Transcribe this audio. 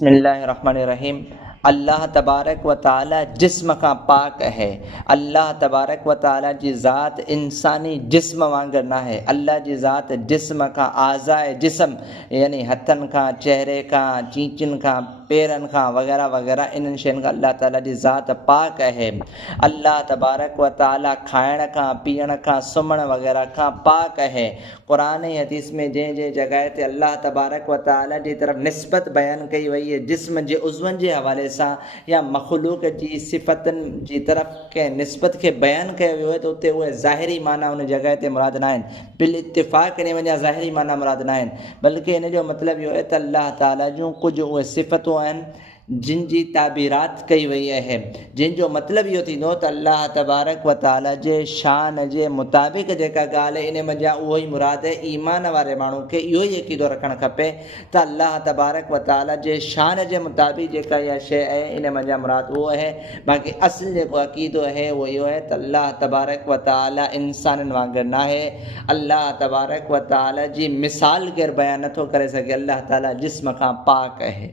बिस्मिल्लाहिर्रहमानिर्रहीम। अल्लाह तबारक व ताला जिस्म खां पाक है। अल्लाह तबारक व ताला जी ज़ात इंसानी जिस्म वांगुरु न आहे। अल्लाह जी ज़ात जिस्म खां आज़ाए जिस्म यानी हथनि खां, चेहरे खां, चींचिन खां, पेरनि खां वग़ैरह वग़ैरह इन्हनि शयुनि खां अल्लाह ताला जी ज़ात पाक आहे। अल्लाह तबारक व ताला खाइण खां, पीअण खां, सुम्हण वग़ैरह खां पाक आहे। क़ुरान ऐं हदीस में जंहिं जंहिं जॻह ते अल्लाह तबारक व ताला जी तरफ़ निस्बत बयानु कई वई आहे जिस्म जे उज़वनि जे हवाले सां या मख़लूक़ जी सिफ़तनि जी तरफ़ कंहिं निस्बत खे बयानु कयो वियो आहे त उते उहे ज़ाहिरी माना उन जॻह ते मुराद न आहिनि। बिल इत्तिफ़ाक़ इन वञा ज़ाहिरी माना मुराद न आहिनि, बल्कि इन जो मतिलबु इहो आहे त अल्लाह ताला जूं कुझु उहे सिफ़तूं आहिनि जिन जी ताबीरात कई वई आहे, जिन जो मतिलबु इहो थींदो त अल्लाह तबारक व ताला जे शान जे मुताबिक़ जेका ॻाल्हि आहे इन मञा उहो ई मुराद आहे। ईमान वारे माण्हू खे इहो ई अक़ीदो रखणु खपे त अल्लाह तबारक व ताला जे शान जे मुताबिक़ जेका इहा शइ आहे इन मञा मुराद उहो आहे। बाक़ी असुलु जेको अक़ीदो आहे उहो इहो आहे त अल्लाह तबारक व ताला इंसाननि वांगुरु न आहे। अल्लाह तबारक व ताला जी मिसाल केरु बयानु नथो करे सघे। अल्लाह ताला जिस्म खां पाक आहे।